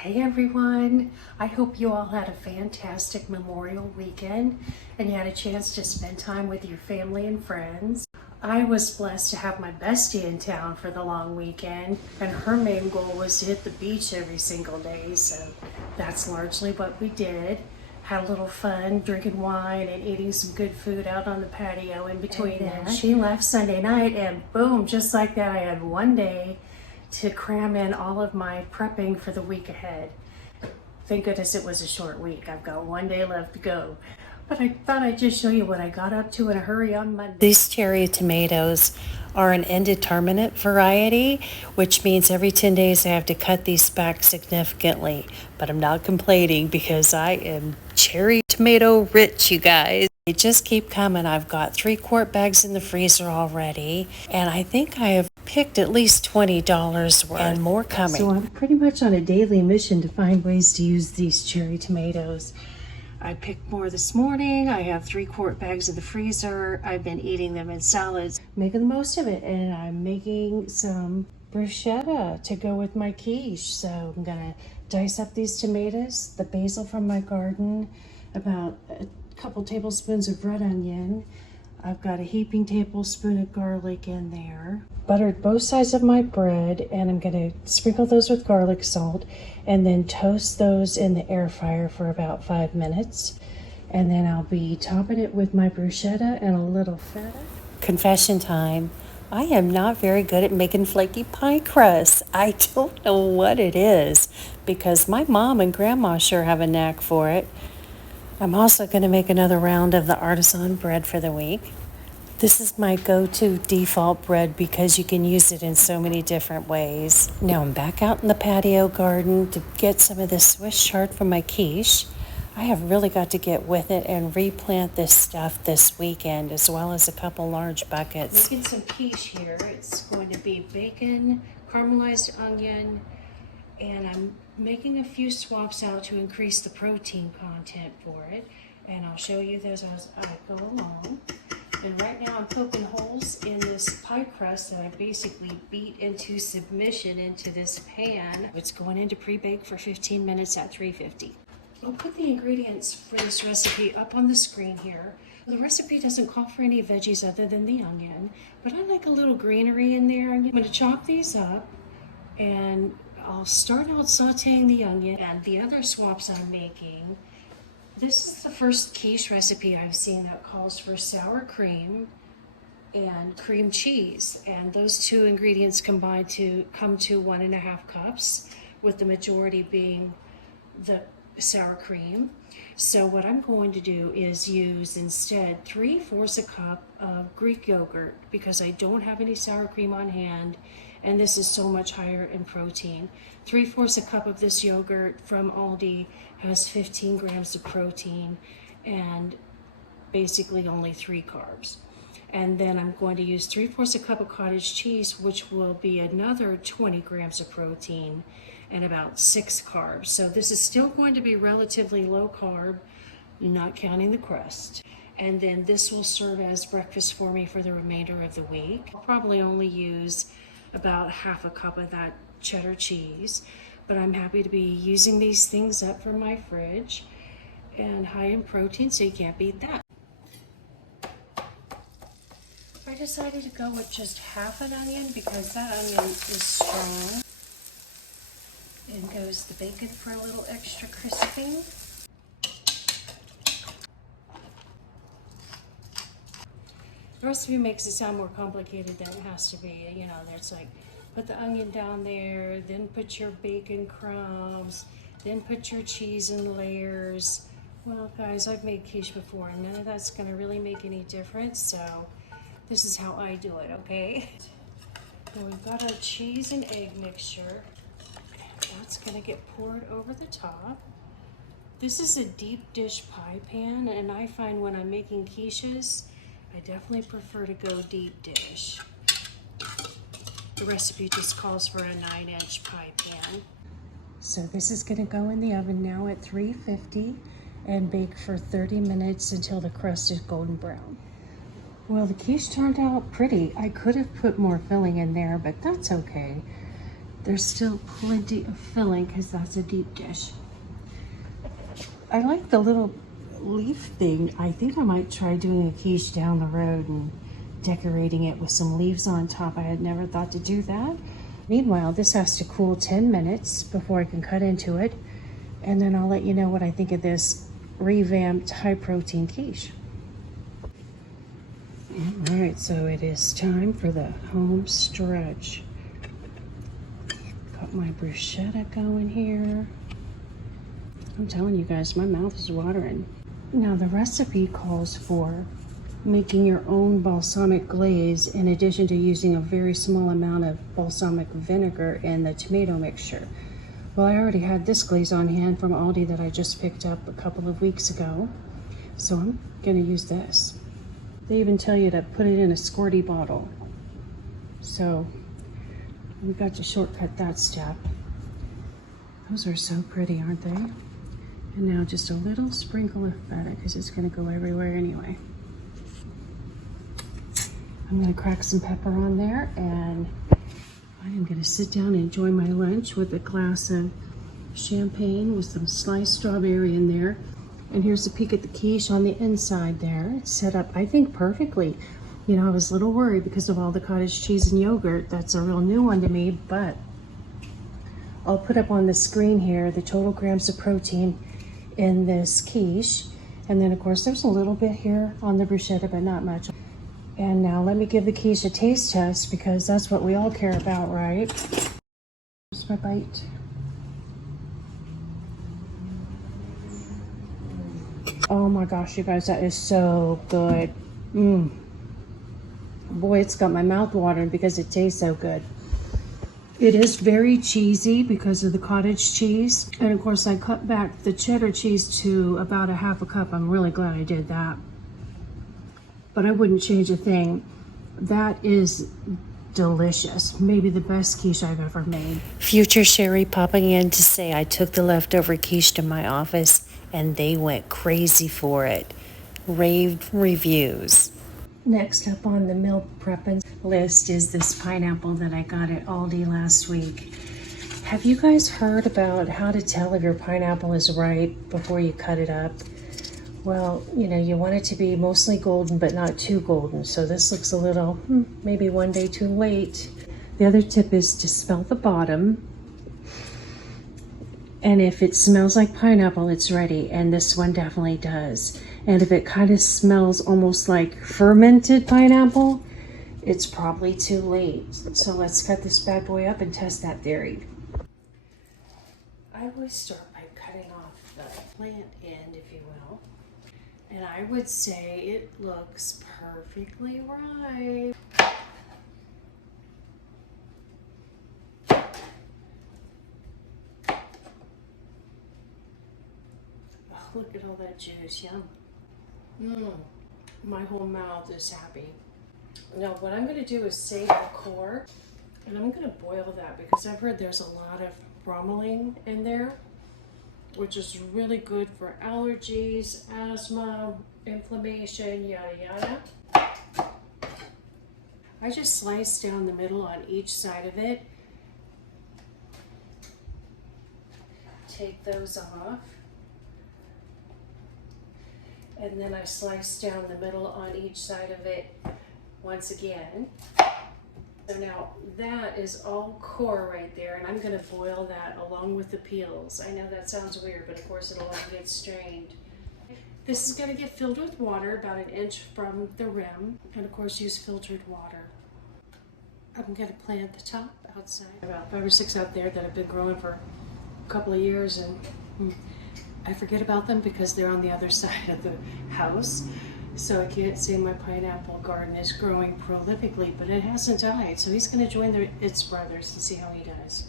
Hey everyone, I hope you all had a fantastic Memorial weekend and you had a chance to spend time with your family and friends. I was blessed to have my bestie in town for the long weekend, and her main goal was to hit the beach every single day, so that's largely what we did. Had a little fun drinking wine and eating some good food out on the patio in between that. She left Sunday night and boom, just like that, I had one day to cram in all of my prepping for the week ahead. Thank goodness it was a short week. I've got one day left to go. But I thought I'd just show you what I got up to in a hurry on Monday. These cherry tomatoes are an indeterminate variety, which means every 10 days I have to cut these back significantly. But I'm not complaining because I am cherry tomato rich, you guys. They just keep coming. I've got 3-quart bags in the freezer already, and I think I have picked at least $20 worth and more coming. So I'm pretty much on a daily mission to find ways to use these cherry tomatoes. I picked more this morning. I have 3-quart bags in the freezer. I've been eating them in salads, making the most of it, and I'm making some bruschetta to go with my quiche. So I'm gonna dice up these tomatoes, the basil from my garden, about a couple tablespoons of red onion. I've got a heaping tablespoon of garlic in there. Buttered both sides of my bread, and I'm gonna sprinkle those with garlic salt and then toast those in the air fryer for about 5 minutes. And then I'll be topping it with my bruschetta and a little feta. Confession time. I am not very good at making flaky pie crusts. I don't know what it is, because my mom and grandma sure have a knack for it. I'm also going to make another round of the artisan bread for the week. This is my go-to default bread because you can use it in so many different ways. Now I'm back out in the patio garden to get some of the Swiss chard from my quiche. I have really got to get with it and replant this stuff this weekend, as well as a couple large buckets. Making some quiche here. It's going to be bacon, caramelized onion, and I'm making a few swaps out to increase the protein content for it, and I'll show you those as I go along. And right now I'm poking holes in this pie crust that I basically beat into submission into this pan. It's going into pre-bake for 15 minutes at 350. I'll put the ingredients for this recipe up on the screen here. The recipe doesn't call for any veggies other than the onion, but I like a little greenery in there. I'm going to chop these up, and I'll start out sauteing the onion and the other swaps I'm making. This is the first quiche recipe I've seen that calls for sour cream and cream cheese, and those two ingredients combined to come to 1.5 cups, with the majority being the sour cream. So what I'm going to do is use instead 3/4 a cup of Greek yogurt, because I don't have any sour cream on hand, and this is so much higher in protein. 3/4 a cup of this yogurt from Aldi has 15 grams of protein and basically only 3 carbs. And then I'm going to use 3/4 a cup of cottage cheese, which will be another 20 grams of protein and about 6 carbs. So this is still going to be relatively low carb, not counting the crust. And then this will serve as breakfast for me for the remainder of the week. I'll probably only use about 1/2 cup of that cheddar cheese, but I'm happy to be using these things up from my fridge, and high in protein, so you can't beat that. I decided to go with just half an onion because that onion is strong. In goes the bacon for a little extra crisping. The recipe makes it sound more complicated than it has to be. You know, there's like, put the onion down there, then put your bacon crumbs, then put your cheese in layers. Well, guys, I've made quiche before, and none of that's gonna really make any difference, so this is how I do it, okay? Now we've got our cheese and egg mixture. That's gonna get poured over the top. This is a deep dish pie pan, and I find when I'm making quiches, I definitely prefer to go deep dish. The recipe just calls for a 9-inch pie pan. So this is gonna go in the oven now at 350 and bake for 30 minutes until the crust is golden brown. Well, the quiche turned out pretty. I could have put more filling in there, but that's okay. There's still plenty of filling because that's a deep dish. I like the little leaf thing. I think I might try doing a quiche down the road and decorating it with some leaves on top. I had never thought to do that. Meanwhile, this has to cool 10 minutes before I can cut into it. And then I'll let you know what I think of this revamped high protein quiche. All right, so it is time for the home stretch. Got my bruschetta going here. I'm telling you guys, my mouth is watering. Now the recipe calls for making your own balsamic glaze in addition to using a very small amount of balsamic vinegar in the tomato mixture. Well, I already had this glaze on hand from Aldi that I just picked up a couple of weeks ago, so I'm gonna use this. They even tell you to put it in a squirty bottle. So we got to shortcut that step. Those are so pretty, aren't they? And now just a little sprinkle of feta because it's gonna go everywhere anyway. I'm gonna crack some pepper on there, and I am gonna sit down and enjoy my lunch with a glass of champagne with some sliced strawberry in there. And here's a peek at the quiche on the inside there. It's set up, I think, perfectly. You know, I was a little worried because of all the cottage cheese and yogurt. That's a real new one to me, but I'll put up on the screen here the total grams of protein in this quiche. And then of course there's a little bit here on the bruschetta, but not much. And now let me give the quiche a taste test because that's what we all care about, right? Here's my bite. Oh my gosh, you guys, that is so good. Boy, it's got my mouth watering because it tastes so good. It is very cheesy because of the cottage cheese. And of course I cut back the cheddar cheese to about a half a cup. I'm really glad I did that. But I wouldn't change a thing. That is delicious. Maybe the best quiche I've ever made. Future Sheri popping in to say I took the leftover quiche to my office and they went crazy for it. Raved reviews. Next up on the meal prepping list is this pineapple that I got at Aldi last week. Have you guys heard about how to tell if your pineapple is ripe before you cut it up? Well, you know, you want it to be mostly golden, but not too golden. So this looks a little, maybe one day too late. The other tip is to smell the bottom. And if it smells like pineapple, it's ready. And this one definitely does. And if it kind of smells almost like fermented pineapple, it's probably too late. So let's cut this bad boy up and test that theory. I always start by cutting off the plant end, if you will. And I would say it looks perfectly ripe. Oh, look at all that juice, yum. My whole mouth is happy. Now what I'm gonna do is save the core, and I'm gonna boil that because I've heard there's a lot of bromelain in there, which is really good for allergies, asthma, inflammation, yada yada. I just slice down the middle on each side of it. Take those off. And then I slice down the middle on each side of it once again. So now that is all core right there, and I'm going to boil that along with the peels. I know that sounds weird, but of course it'll all get strained. This is going to get filled with water about 1 inch from the rim, and of course use filtered water. I'm going to plant the top outside. About 5 or 6 out there that have been growing for a couple of years, and I forget about them because they're on the other side of the house. So I can't say my pineapple garden is growing prolifically, but it hasn't died. So he's going to join its brothers and see how he does.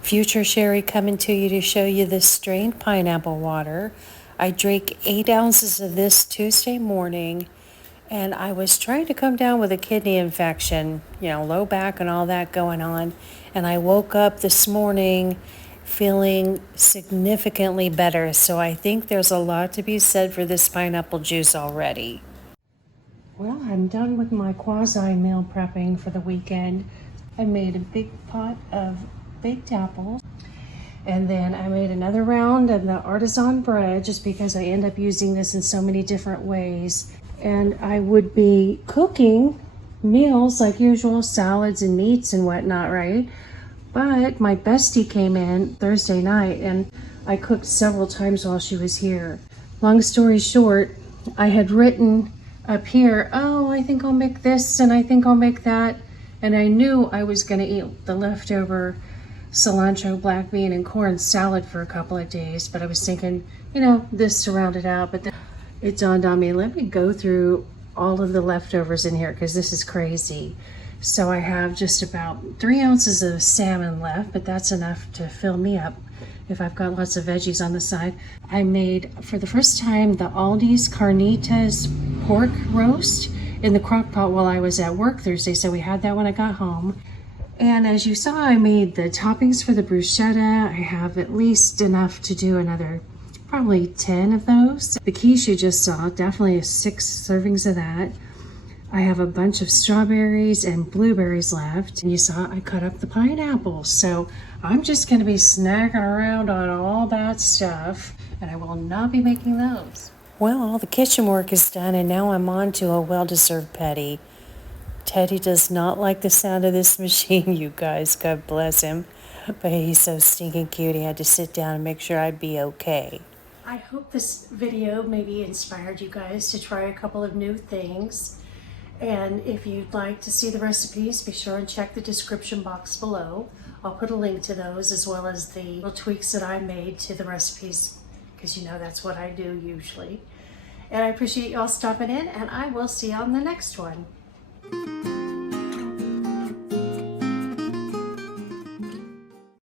Future Sheri coming to you to show you this strained pineapple water. I drank 8 ounces of this Tuesday morning, and I was trying to come down with a kidney infection, you know, low back and all that going on. And I woke up this morning feeling significantly better. So I think there's a lot to be said for this pineapple juice already. Well, I'm done with my quasi meal prepping for the weekend. I made a big pot of baked apples. And then I made another round of the artisan bread just because I end up using this in so many different ways. And I would be cooking meals like usual, salads and meats and whatnot, right? But my bestie came in Thursday night and I cooked several times while she was here. Long story short, I had written up here, oh, I think I'll make this and I think I'll make that. And I knew I was gonna eat the leftover cilantro, black bean, and corn salad for a couple of days, but I was thinking, you know, this to round it out. But then it dawned on me, let me go through all of the leftovers in here because this is crazy. So I have just about 3 ounces of salmon left, but that's enough to fill me up if I've got lots of veggies on the side. I made, for the first time, the Aldi's Carnitas pork roast in the crock pot while I was at work Thursday, so we had that when I got home. And as you saw, I made the toppings for the bruschetta. I have at least enough to do another probably 10 of those. The quiche you just saw, definitely 6 servings of that. I have a bunch of strawberries and blueberries left. And you saw I cut up the pineapples. So I'm just gonna be snacking around on all that stuff, and I will not be making those. Well, all the kitchen work is done, and now I'm on to a well-deserved petty. Teddy does not like the sound of this machine, you guys, God bless him. But he's so stinking cute, he had to sit down and make sure I'd be okay. I hope this video maybe inspired you guys to try a couple of new things. And if you'd like to see the recipes, be sure and check the description box below. I'll put a link to those as well as the little tweaks that I made to the recipes, because you know that's what I do usually. And I appreciate y'all stopping in, and I will see you on the next one.